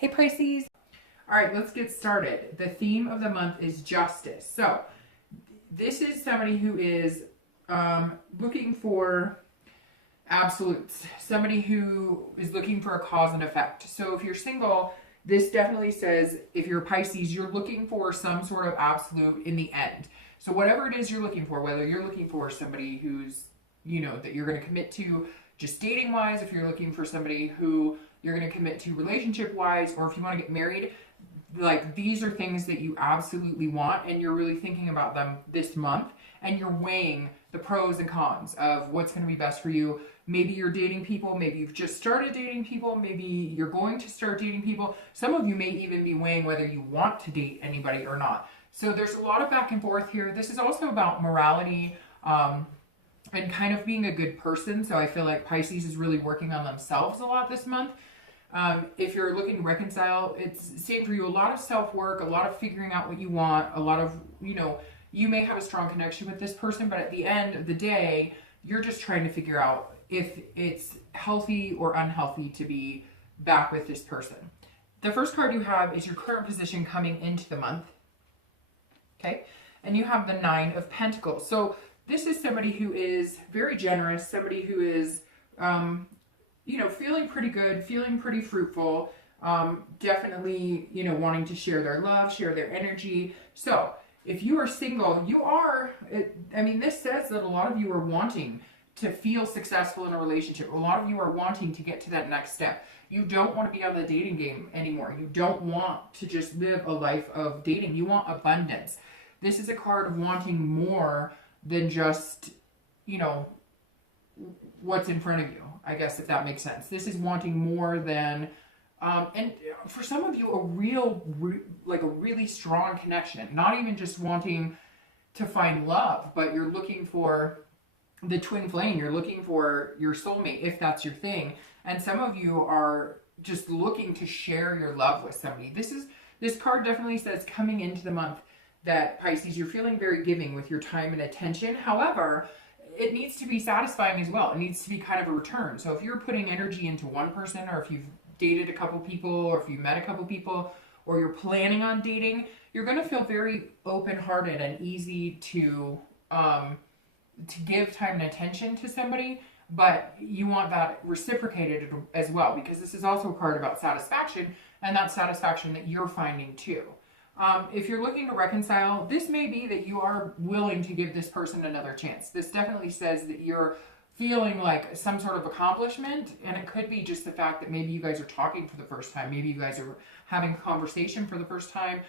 Hey Pisces. All right, let's get started. The theme of the month is justice. So this is somebody who is looking for absolutes, somebody who is looking for a cause and effect. So if you're single, this definitely says if you're Pisces, you're looking for some sort of absolute in the end. So whatever it is you're looking for, whether you're looking for somebody who's, that you're going to commit to just dating wise, if you're looking for somebody who you're going to commit to relationship wise, or if you want to get married, like these are things that you absolutely want and you're really thinking about them this month and you're weighing the pros and cons of what's going to be best for you. Maybe you're dating people, maybe you've just started dating people, maybe you're going to start dating people. Some of you may even be weighing whether you want to date anybody or not. So there's a lot of back and forth here. This is also about morality and kind of being a good person. So I feel like Pisces is really working on themselves a lot this month. If you're looking to reconcile, it's same for you. A lot of self-work, a lot of figuring out what you want, a lot of, you may have a strong connection with this person, but at the end of the day, you're just trying to figure out if it's healthy or unhealthy to be back with this person. The first card you have is your current position coming into the month. Okay. And you have the Nine of Pentacles. So this is somebody who is very generous, somebody who is, feeling pretty good, feeling pretty fruitful, definitely, wanting to share their love, share their energy. So if you are single, this says that a lot of you are wanting to feel successful in a relationship. A lot of you are wanting to get to that next step. You don't want to be on the dating game anymore. You don't want to just live a life of dating. You want abundance. This is a card of wanting more than just, what's in front of you, I guess, if that makes sense. This is wanting more than, and for some of you, a really strong connection, not even just wanting to find love, but you're looking for the twin flame. You're looking for your soulmate, if that's your thing. And some of you are just looking to share your love with somebody. This card definitely says coming into the month that Pisces, you're feeling very giving with your time and attention. However, it needs to be satisfying as well. It needs to be kind of a return. So if you're putting energy into one person, or if you've dated a couple people, or if you met a couple people, or you're planning on dating, you're going to feel very open-hearted and easy to give time and attention to somebody, but you want that reciprocated as well, because this is also a card about satisfaction, and that satisfaction that you're finding too. If you're looking to reconcile, this may be that you are willing to give this person another chance. This definitely says that you're feeling like some sort of accomplishment, and it could be just the fact that maybe you guys are talking for the first time. Maybe you guys are having a conversation for the first time,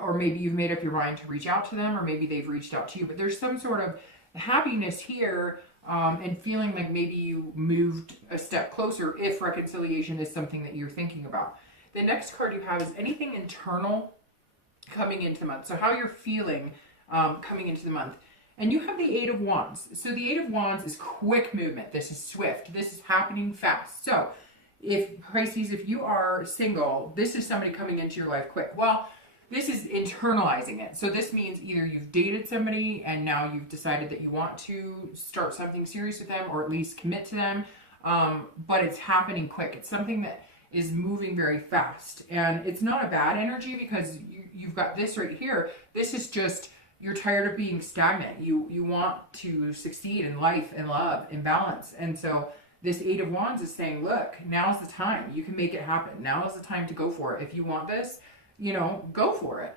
or maybe you've made up your mind to reach out to them, or maybe they've reached out to you. But there's some sort of happiness here, and feeling like maybe you moved a step closer if reconciliation is something that you're thinking about. The next card you have is anything internal coming into the month. So how you're feeling coming into the month. And you have the Eight of Wands. So the Eight of Wands is quick movement. This is swift. This is happening fast. So if Pisces, if you are single, this is somebody coming into your life quick. Well, this is internalizing it. So this means either you've dated somebody and now you've decided that you want to start something serious with them, or at least commit to them. But it's happening quick. It's something that is moving very fast, and it's not a bad energy, because you've got this right here. This is just, you're tired of being stagnant. You want to succeed in life and love and balance. And so this Eight of Wands is saying, look, now's the time. You can make it happen. Now is the time to go for it. If you want this, go for it.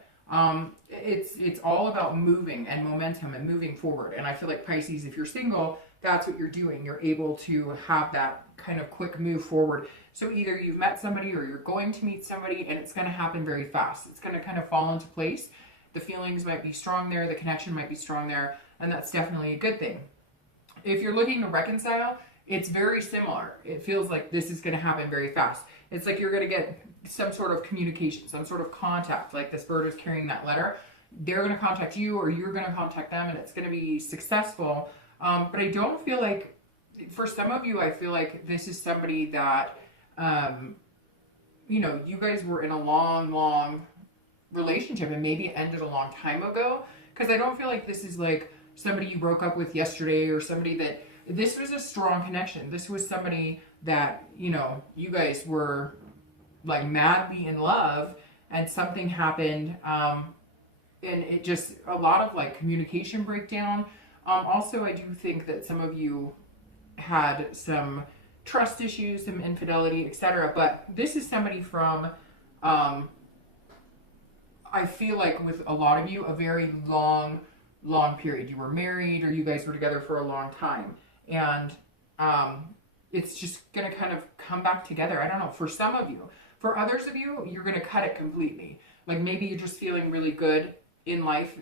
It's all about moving and momentum and moving forward. And I feel like Pisces, if you're single, that's what you're doing. You're able to have that kind of quick move forward. So either you've met somebody or you're going to meet somebody, and it's going to happen very fast. It's going to kind of fall into place. The feelings might be strong there. The connection might be strong there. And that's definitely a good thing. If you're looking to reconcile, it's very similar. It feels like this is going to happen very fast. It's like you're going to get some sort of communication, some sort of contact, like this bird is carrying that letter. They're going to contact you, or you're going to contact them, and it's going to be successful. But I don't feel like, for some of you, I feel like this is somebody that, you guys were in a long relationship, and maybe it ended a long time ago. Because I don't feel like this is like somebody you broke up with yesterday, or somebody that, this was a strong connection. This was somebody that, you guys were like madly in love, and something happened, and it just, a lot of like communication breakdown. Also, I do think that some of you had some trust issues, some infidelity, etc. But this is somebody from, I feel like with a lot of you, a very long period. You were married, or you guys were together for a long time. And it's just going to kind of come back together. I don't know, for some of you. For others of you, you're going to cut it completely. Like maybe you're just feeling really good in life,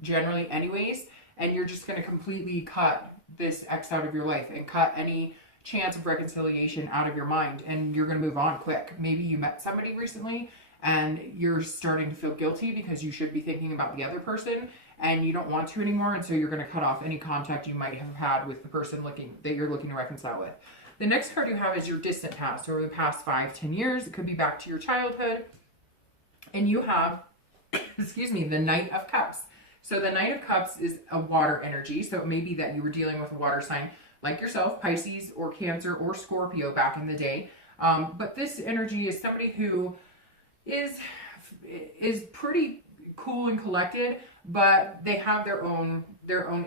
generally anyways, and you're just going to completely cut this ex out of your life and cut any chance of reconciliation out of your mind, and you're going to move on quick. Maybe you met somebody recently and you're starting to feel guilty because you should be thinking about the other person and you don't want to anymore, and so you're going to cut off any contact you might have had with the person that you're looking to reconcile with. The next card you have is your distant past, over the past 5-10 years. It could be back to your childhood. And you have, excuse me, the Knight of Cups. So the Knight of Cups is a water energy. So it may be that you were dealing with a water sign like yourself, Pisces or Cancer or Scorpio back in the day. But this energy is somebody who is pretty cool and collected, but they have their own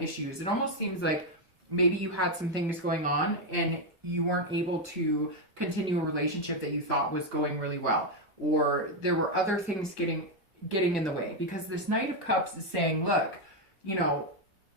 issues. It almost seems like maybe you had some things going on and you weren't able to continue a relationship that you thought was going really well, or there were other things getting in the way, because this Knight of Cups is saying, look, you know,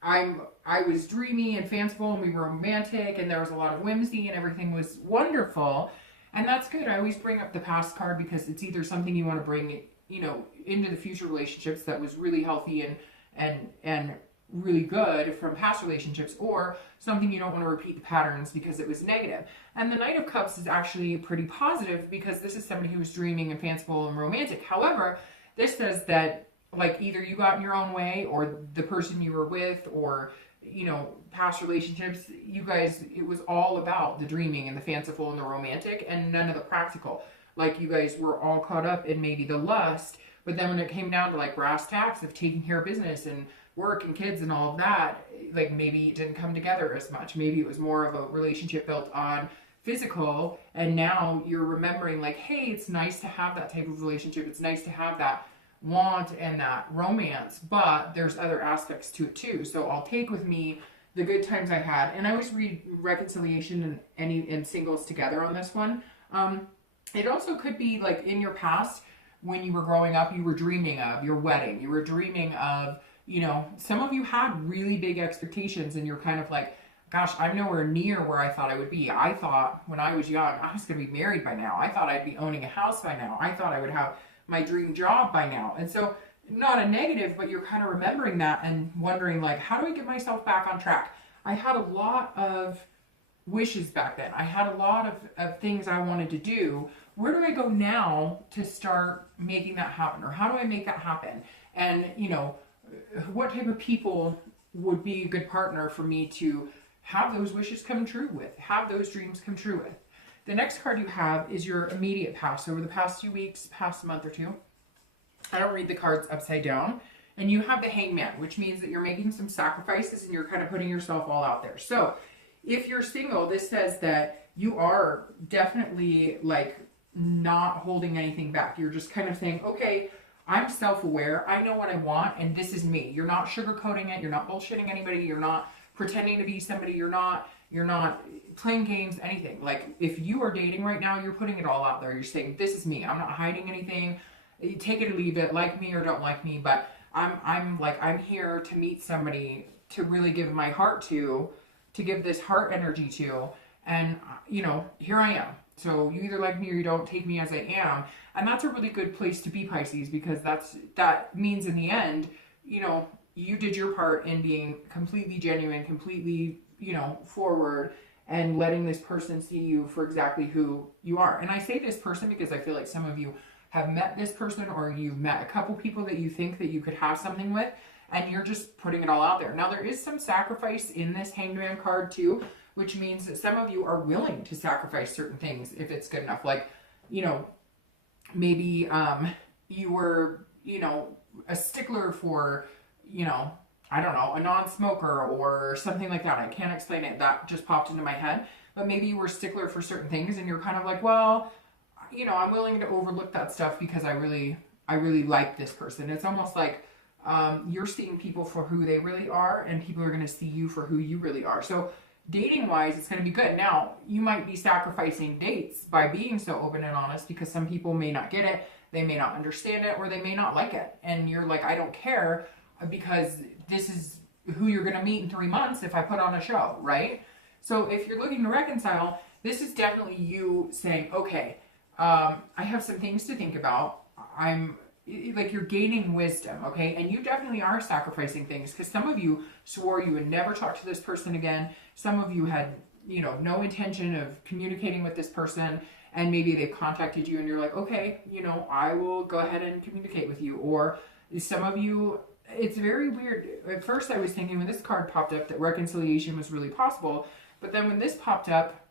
I was dreamy and fanciful and we were romantic and there was a lot of whimsy and everything was wonderful, and that's good. I always bring up the past card because it's either something you want to bring, you know, into the future relationships that was really healthy and really good from past relationships, or something you don't want to repeat the patterns because it was negative. And the Knight of Cups is actually pretty positive because this is somebody who was dreaming and fanciful and romantic. However, this says that like either you got in your own way, or the person you were with, or, you know, past relationships, you guys, it was all about the dreaming and the fanciful and the romantic and none of the practical. Like you guys were all caught up in maybe the lust, but then when it came down to like brass tacks of taking care of business and work and kids and all of that, like maybe it didn't come together as much. Maybe it was more of a relationship built on physical, and now you're remembering like, hey, it's nice to have that type of relationship. It's nice to have that want and that romance, but there's other aspects to it too. So I'll take with me the good times I had, and I always read reconciliation and singles together on this one. It also could be like in your past, when you were growing up, you were dreaming of your wedding. You were dreaming of, you know, some of you had really big expectations and you're kind of like, gosh, I'm nowhere near where I thought I would be. I thought when I was young, I was going to be married by now. I thought I'd be owning a house by now. I thought I would have my dream job by now. And so not a negative, but you're kind of remembering that and wondering like, how do I get myself back on track? I had a lot of wishes back then. I had a lot of things I wanted to do. Where do I go now to start making that happen? Or how do I make that happen? And, you know, what type of people would be a good partner for me to have those wishes come true with, have those dreams come true with? The next card you have is your immediate past, over the past few weeks, past month or two. I don't read the cards upside down. And you have the Hangman, which means that you're making some sacrifices and you're kind of putting yourself all out there. So if you're single, this says that you are definitely like not holding anything back. You're just kind of saying, okay, I'm self-aware. I know what I want, and this is me. You're not sugarcoating it. You're not bullshitting anybody. You're not pretending to be somebody. You're not playing games, anything. Like if you are dating right now, you're putting it all out there. You're saying, this is me. I'm not hiding anything. You take it or leave it, like me or don't like me, but I'm here to meet somebody to really give my heart to give this heart energy to, and you know, here I am. So you either like me or you don't. Take me as I am. And that's a really good place to be, Pisces, because that means in the end, you know, you did your part in being completely genuine, completely, you know, forward, and letting this person see you for exactly who you are. And I say this person because I feel like some of you have met this person, or you've met a couple people that you think that you could have something with, and you're just putting it all out there. Now, there is some sacrifice in this Hangman card too, which means that some of you are willing to sacrifice certain things if it's good enough. Like, you know, maybe you were, you know, a stickler for, you know, I don't know, a non-smoker or something like that. I can't explain it. That just popped into my head. But maybe you were a stickler for certain things and you're kind of like, well, you know, I'm willing to overlook that stuff because I really like this person. It's almost like you're seeing people for who they really are, and people are going to see you for who you really are. So dating wise, it's going to be good. Now, you might be sacrificing dates by being so open and honest, because some people may not get it, they may not understand it, or they may not like it. And you're like, I don't care, because this is who you're going to meet in 3 months if I put on a show, right? So if you're looking to reconcile, this is definitely you saying, okay, I have some things to think about. I'm like, you're gaining wisdom, okay? And you definitely are sacrificing things, because some of you swore you would never talk to this person again. Some of you had, you know, no intention of communicating with this person, and maybe they've contacted you and you're like, okay, you know, I will go ahead and communicate with you. Or some of you, it's very weird. At first I was thinking when this card popped up that reconciliation was really possible, but then when this popped up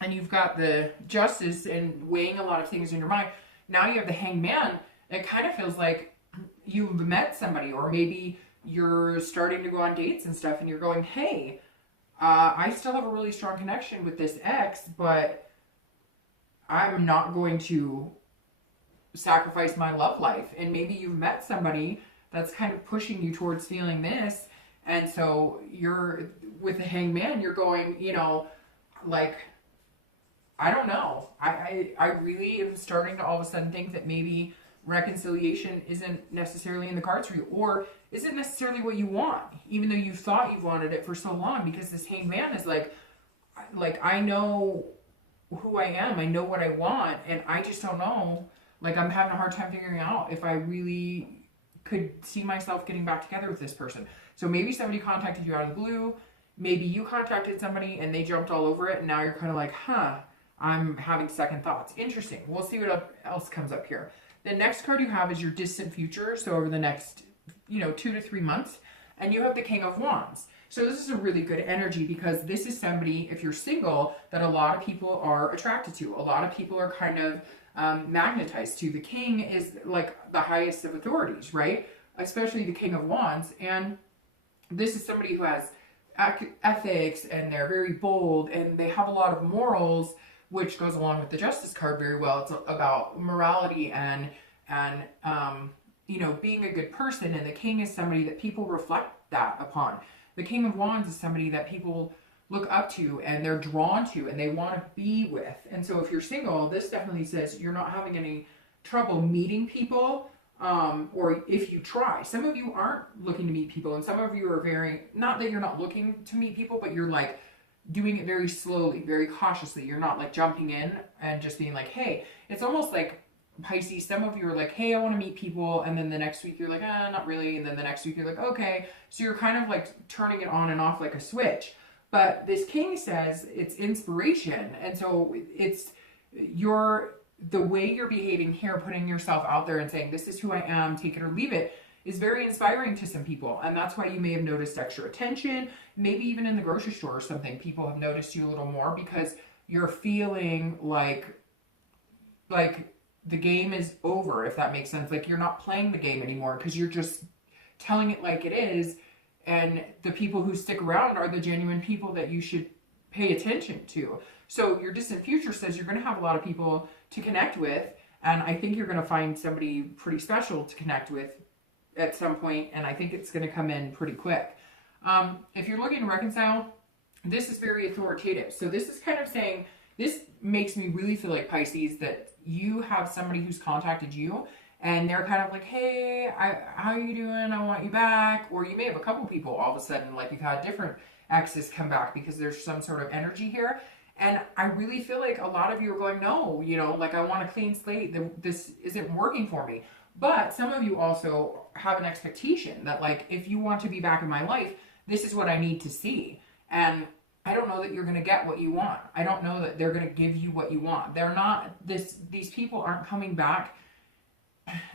and you've got the Justice and weighing a lot of things in your mind, now you have the Hanged Man. It kind of feels like you've met somebody, or maybe you're starting to go on dates and stuff, and you're going, hey, I still have a really strong connection with this ex, but I'm not going to sacrifice my love life. And maybe you've met somebody that's kind of pushing you towards feeling this, and so you're with the Hanged Man, you're going, you know, like, I don't know. I really am starting to all of a sudden think that maybe reconciliation isn't necessarily in the cards for you, or isn't necessarily what you want, even though you thought you wanted it for so long, because this Hanged Man is like I know who I am, I know what I want, and I just don't know, like, I'm having a hard time figuring out if I really could see myself getting back together with this person. So maybe somebody contacted you out of the blue, maybe you contacted somebody and they jumped all over it, and now you're kind of like, huh, I'm having second thoughts. Interesting. We'll see what else comes up here. The next card you have is your distant future, so over the next, you know, 2 to 3 months, and you have the King of Wands. So this is a really good energy, because this is somebody, if you're single, that a lot of people are attracted to. A lot of people are kind of magnetized to. The King is like the highest of authorities, right? Especially the King of Wands. And this is somebody who has ethics, and they're very bold, and they have a lot of morals, which goes along with the Justice card very well. It's about morality and you know, being a good person. And the King is somebody that people reflect that upon. The King of Wands is somebody that people look up to, and they're drawn to, and they want to be with. And so if you're single, this definitely says you're not having any trouble meeting people, or if you try. Some of you aren't looking to meet people, and some of you are very, not that you're not looking to meet people, but you're like doing it very slowly, very cautiously. You're not like jumping in and just being like, hey. It's almost like Pisces, some of you are like, hey, I want to meet people, and then the next week you're like, not really, and then the next week you're like, okay. So you're kind of like turning it on and off like a switch. But this King says it's inspiration, and so it's the way you're behaving here, putting yourself out there and saying, this is who I am, take it or leave it, is very inspiring to some people. And that's why you may have noticed extra attention. Maybe even in the grocery store or something, people have noticed you a little more, because you're feeling like the game is over, if that makes sense. Like, you're not playing the game anymore, because you're just telling it like it is. And the people who stick around are the genuine people that you should pay attention to. So your distant future says you're going to have a lot of people to connect with. And I think you're going to find somebody pretty special to connect with at some point. And I think it's going to come in pretty quick. If you're looking to reconcile, this is very authoritative. So this is kind of saying, this makes me really feel like, Pisces, that you have somebody who's contacted you, and they're kind of like, hey, how are you doing? I want you back. Or you may have a couple people all of a sudden, like you've had different exes come back, because there's some sort of energy here. And I really feel like a lot of you are going, no, you know, like, I want a clean slate. This isn't working for me. But some of you also have an expectation that, like, if you want to be back in my life, this is what I need to see. And I don't know that you're going to get what you want. I don't know that they're going to give you what you want. They're not, these people aren't coming back.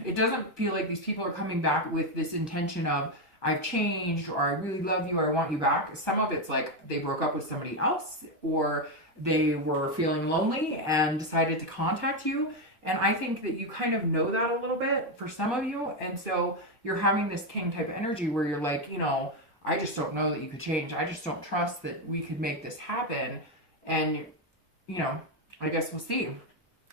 It doesn't feel like these people are coming back with this intention of, I've changed, or I really love you, or I want you back. Some of it's like they broke up with somebody else, or they were feeling lonely and decided to contact you. And I think that you kind of know that a little bit for some of you. And so you're having this King type energy where you're like, you know, I just don't know that you could change. I just don't trust that we could make this happen. And, you know, I guess we'll see.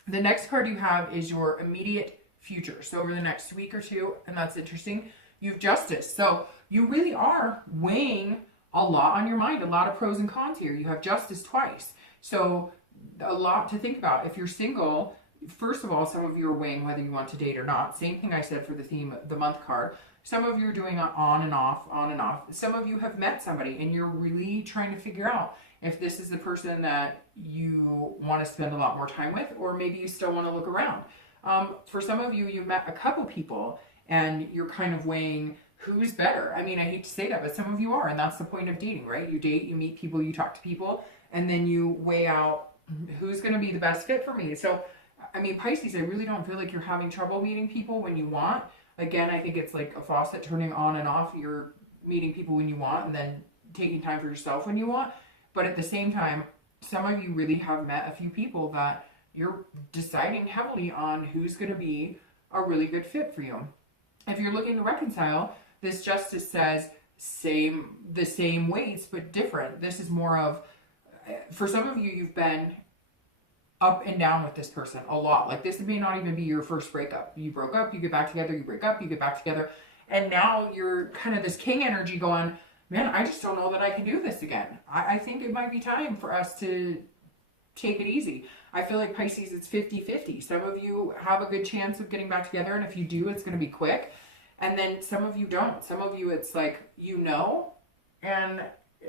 The next card you have is your immediate future. So over the next week or two, and that's interesting, you have Justice. So you really are weighing a lot on your mind, a lot of pros and cons here. You have Justice twice. So a lot to think about. If you're single, first of all, some of you are weighing whether you want to date or not. Same thing I said for the theme, the month card. Some of you are doing on and off, on and off. Some of you have met somebody and you're really trying to figure out if this is the person that you want to spend a lot more time with, or maybe you still want to look around. For some of you, you've met a couple people and you're kind of weighing who's better. I mean, I hate to say that, but some of you are, and that's the point of dating, right? You date, you meet people, you talk to people, and then you weigh out who's going to be the best fit for me. So, I mean, Pisces, I really don't feel like you're having trouble meeting people when you want. Again, I think it's like a faucet turning on and off. You're meeting people when you want and then taking time for yourself when you want. But at the same time, some of you really have met a few people that you're deciding heavily on who's going to be a really good fit for you. If you're looking to reconcile, this Justice says the same weights, but different. This is more of, for some of you, you've been up and down with this person a lot. Like this may not even be your first breakup. You broke up, you get back together, you break up, you get back together. And now you're kind of this king energy going, man, I just don't know that I can do this again. I think it might be time for us to take it easy. I feel like Pisces, it's 50-50. Some of you have a good chance of getting back together, and if you do, it's going to be quick. And then some of you don't. Some of you, it's like, and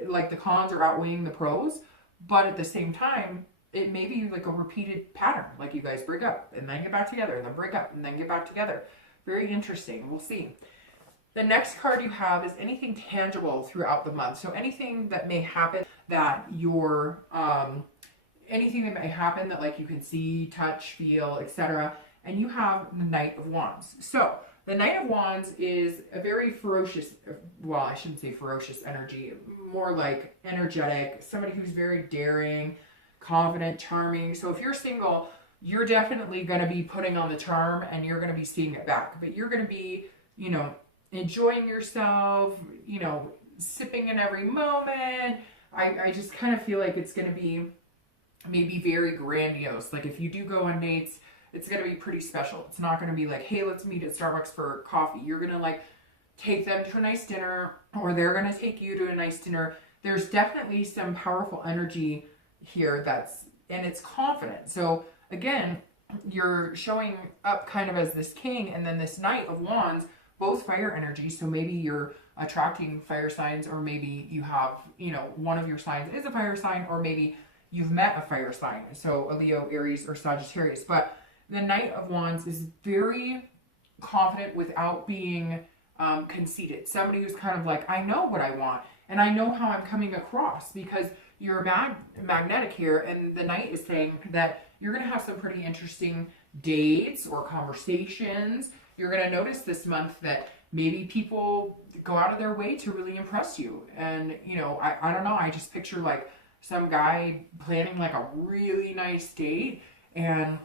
like the cons are outweighing the pros, but at the same time, it may be like a repeated pattern. Like you guys break up and then get back together, and then break up and then get back together. Very interesting. We'll see. The next card you have is anything tangible throughout the month. So anything that may happen that anything that may happen that like you can see, touch, feel, etc. And you have the Knight of Wands. So the Knight of Wands is a very ferocious, well, I shouldn't say ferocious energy, more like energetic, somebody who's very daring, confident, charming. So if you're single, you're definitely going to be putting on the charm and you're going to be seeing it back. But you're going to be, enjoying yourself, sipping in every moment. I just kind of feel like it's going to be maybe very grandiose. Like if you do go on dates, it's going to be pretty special. It's not going to be like, hey, let's meet at Starbucks for coffee. You're going to like take them to a nice dinner, or they're going to take you to a nice dinner. There's definitely some powerful energy here and it's confident. So again, you're showing up kind of as this king, and then this Knight of Wands, both fire energy. So maybe you're attracting fire signs, or maybe you have, one of your signs is a fire sign, or maybe you've met a fire sign. So a Leo, Aries, or Sagittarius. But the Knight of Wands is very confident without being conceited. Somebody who's kind of like, I know what I want and I know how I'm coming across, because you're magnetic here, and the Knight is saying that you're going to have some pretty interesting dates or conversations. You're going to notice this month that maybe people go out of their way to really impress you. And, I don't know, I just picture like some guy planning like a really nice date, and,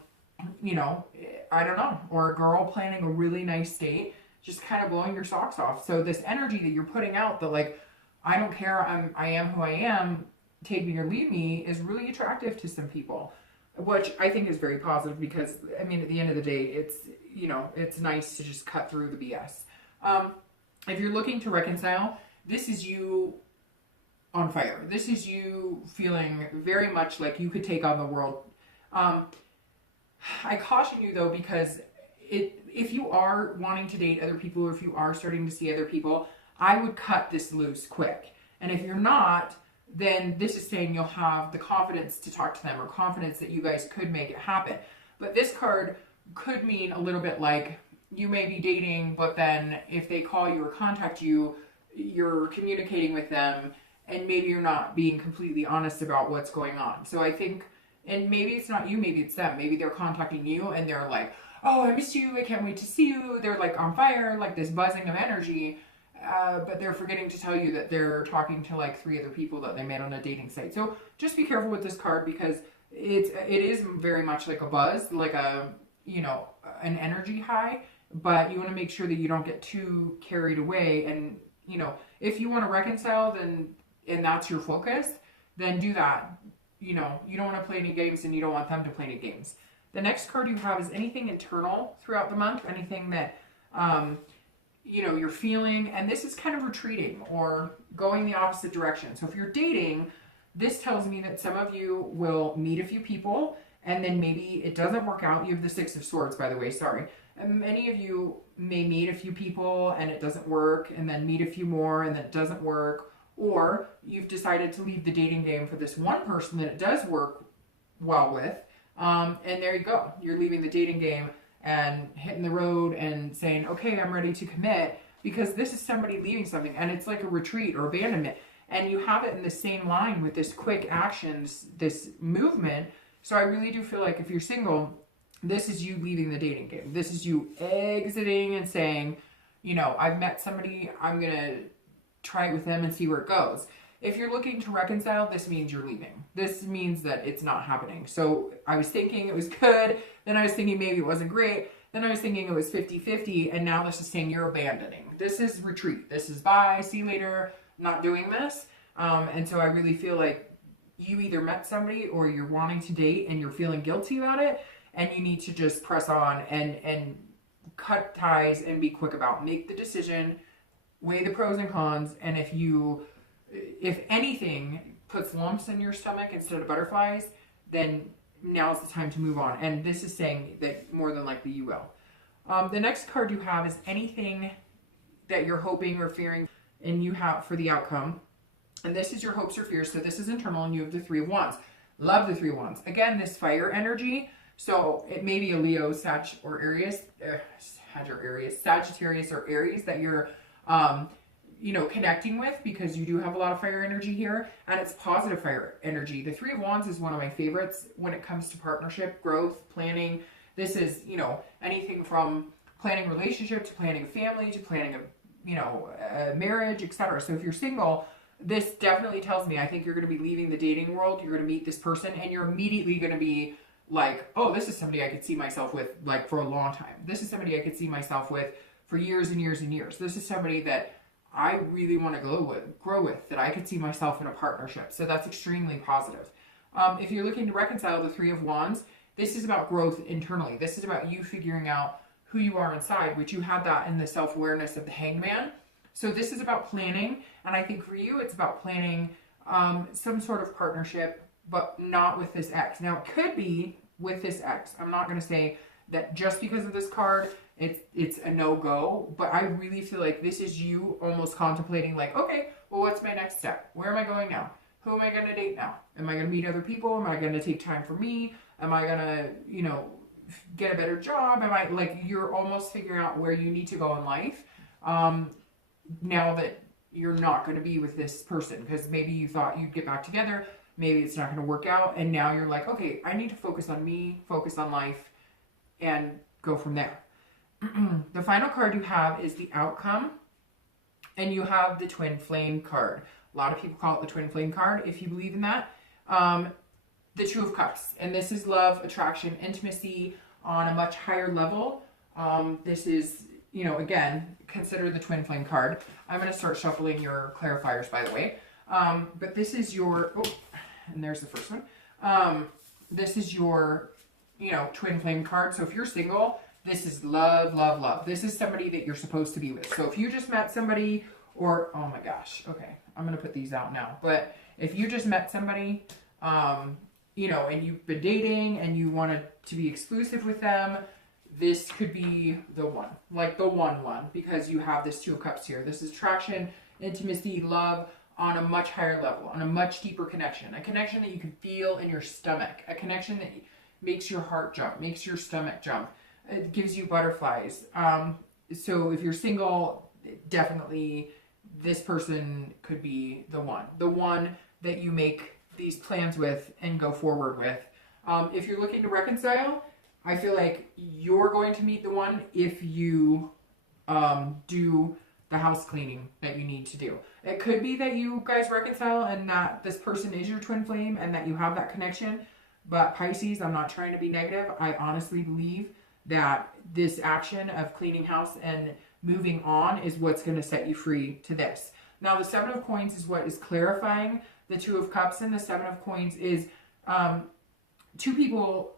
I don't know, or a girl planning a really nice date, just kind of blowing your socks off. So this energy that you're putting out, that like, I don't care, I am who I am, take me or leave me, is really attractive to some people, which I think is very positive, because I mean, at the end of the day, it's nice to just cut through the BS. If you're looking to reconcile, this is you on fire. This is you feeling very much like you could take on the world. I caution you though, because if you are wanting to date other people, or if you are starting to see other people, I would cut this loose quick. And if you're not, then this is saying you'll have the confidence to talk to them, or confidence that you guys could make it happen. But this card could mean a little bit like you may be dating, but then if they call you or contact you, you're communicating with them, and maybe you're not being completely honest about what's going on. So I think, and maybe it's not you, maybe it's them. Maybe they're contacting you and they're like, oh, I miss you, I can't wait to see you. They're like on fire, like this buzzing of energy. But they're forgetting to tell you that they're talking to like 3 other people that they met on a dating site. So just be careful with this card, because it is very much like a buzz, like an energy high, but you want to make sure that you don't get too carried away. And, if you want to reconcile, and that's your focus, then do that. You don't want to play any games, and you don't want them to play any games. The next card you have is anything internal throughout the month, anything that, you know, you're feeling, and this is kind of retreating or going the opposite direction. So if you're dating, this tells me that some of you will meet a few people and then maybe it doesn't work out. You have the Six of Swords, by the way, sorry. And many of you may meet a few people and it doesn't work, and then meet a few more and then it doesn't work. Or you've decided to leave the dating game for this one person that it does work well with. And there you go. You're leaving the dating game and hitting the road and saying, okay, I'm ready to commit, because this is somebody leaving something and it's like a retreat or abandonment. And you have it in the same line with this quick actions, this movement. So I really do feel like if you're single, this is you leaving the dating game. This is you exiting and saying, you know, I've met somebody, I'm going to try it with them and see where it goes. If you're looking to reconcile, this means you're leaving. This means that it's not happening. So I was thinking it was good. Then I was thinking maybe it wasn't great. Then I was thinking it was 50-50. And now this is saying you're abandoning. This is retreat. This is bye, see you later, not doing this. And so I really feel like you either met somebody or you're wanting to date and you're feeling guilty about it. And you need to just press on and cut ties and be quick about it. Make the decision, weigh the pros and cons. And if anything puts lumps in your stomach instead of butterflies, then now's the time to move on. And this is saying that more than likely you will. The next card you have is anything that you're hoping or fearing and you have for the outcome. And this is your hopes or fears. So this is internal and you have the Three of Wands. Love the Three of Wands. Again, this fire energy. So it may be a Leo, Sag, or Aries, Sagittarius or Aries that you're, you know, connecting with, because you do have a lot of fire energy here, and it's positive fire energy. The Three of Wands is one of my favorites when it comes to partnership, growth, planning. This is, you know, anything from planning relationships, planning a family, to planning a, you know, a marriage, etc. So if you're single, this definitely tells me I think you're going to be leaving the dating world. You're going to meet this person and you're immediately going to be like, oh, this is somebody I could see myself with like for a long time. This is somebody I could see myself with for years and years and years. This is somebody that I really want to grow with, that I could see myself in a partnership. So that's extremely positive. If you're looking to reconcile the Three of Wands, this is about growth internally. This is about you figuring out who you are inside, which you had that in the self-awareness of the Hanged Man. So this is about planning. And I think for you, it's about planning some sort of partnership, but not with this ex. Now, it could be with this ex. I'm not going to say that just because of this card, it's a no-go, but I really feel like this is you almost contemplating like, okay, well, what's my next step? Where am I going now? Who am I going to date now? Am I going to meet other people? Am I going to take time for me? Am I going to, you know, get a better job? Am I, like, you're almost figuring out where you need to go in life now that you're not going to be with this person, because maybe you thought you'd get back together. Maybe it's not going to work out. And now you're like, okay, I need to focus on me, focus on life, and go from there. The final card you have is the outcome. And you have the Twin Flame card. A lot of people call it the Twin Flame card, if you believe in that. The Two of Cups. And this is love, attraction, intimacy on a much higher level. This is, you know, again, consider the Twin Flame card. I'm going to start shuffling your clarifiers, by the way. But this is your, oh, and there's the first one. This is your, you know, Twin Flame card. So if you're single, this is love, love, love. This is somebody that you're supposed to be with. So if you just met somebody, or, oh my gosh, okay, I'm going to put these out now. But if you just met somebody, you know, and you've been dating and you wanted to be exclusive with them, this could be the one, like the one, because you have this Two of Cups here. This is attraction, intimacy, love on a much higher level, on a much deeper connection, a connection that you can feel in your stomach, a connection that makes your heart jump, makes your stomach jump. It gives you butterflies. So if you're single, definitely this person could be the one that you make these plans with and go forward with. If you're looking to reconcile, I feel like you're going to meet the one if you do the house cleaning that you need to do. It could be that you guys reconcile and that this person is your twin flame and that you have that connection. But Pisces, I'm not trying to be negative. I honestly believe that this action of cleaning house and moving on is what's going to set you free to this. Now, the Seven of Coins is what is clarifying the Two of Cups, and the Seven of Coins is two people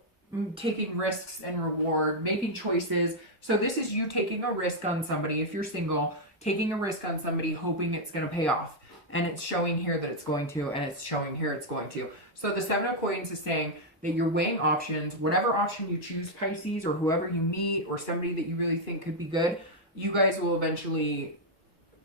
taking risks and reward, making choices. So this is you taking a risk on somebody, if you're single, taking a risk on somebody, hoping it's going to pay off. And it's showing here that it's going to, and it's showing here it's going to. So the Seven of Coins is saying that you're weighing options. Whatever option you choose, Pisces, or whoever you meet, or somebody that you really think could be good, you guys will eventually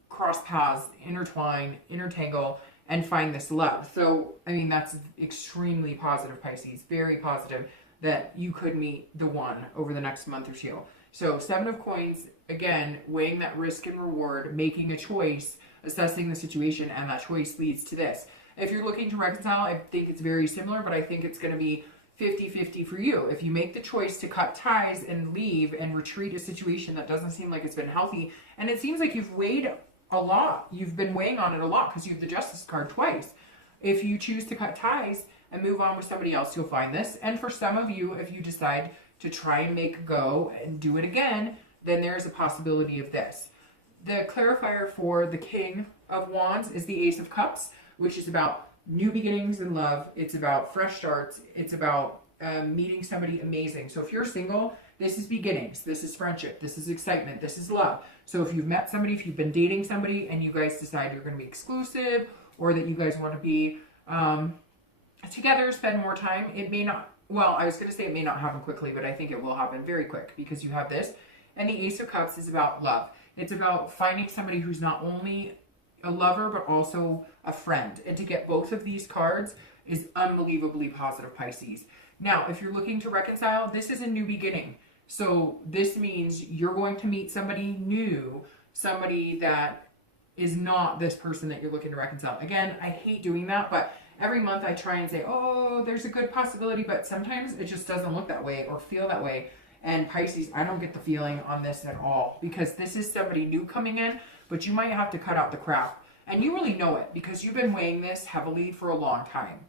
cross paths, intertwine, intertangle, and find this love. So, I mean, that's extremely positive, Pisces. Very positive that you could meet the one over the next month or two. So, Seven of Coins, again, weighing that risk and reward, making a choice, assessing the situation, and that choice leads to this. If you're looking to reconcile, I think it's very similar, but I think it's going to be 50-50 for you. If you make the choice to cut ties and leave and retreat a situation that doesn't seem like it's been healthy, and it seems like you've weighed a lot. You've been weighing on it a lot because you have the Justice card twice. If you choose to cut ties and move on with somebody else, you'll find this. And for some of you, if you decide to try and make a go and do it again, then there's a possibility of this. The clarifier for the King of Wands is the Ace of Cups, which is about new beginnings in love. It's about fresh starts. It's about meeting somebody amazing. So if you're single, this is beginnings. This is friendship. This is excitement. This is love. So if you've met somebody, if you've been dating somebody and you guys decide you're going to be exclusive, or that you guys want to be together, spend more time, it may not, well, I was going to say it may not happen quickly, but I think it will happen very quick because you have this. And the Ace of Cups is about love. It's about finding somebody who's not only a lover, but also a friend. And to get both of these cards is unbelievably positive, Pisces. Now, if you're looking to reconcile, this is a new beginning. So this means you're going to meet somebody new, somebody that is not this person that you're looking to reconcile. Again, I hate doing that, but every month I try and say, oh, there's a good possibility, but sometimes it just doesn't look that way or feel that way. And Pisces, I don't get the feeling on this at all, because this is somebody new coming in, but you might have to cut out the crap. And you really know it because you've been weighing this heavily for a long time.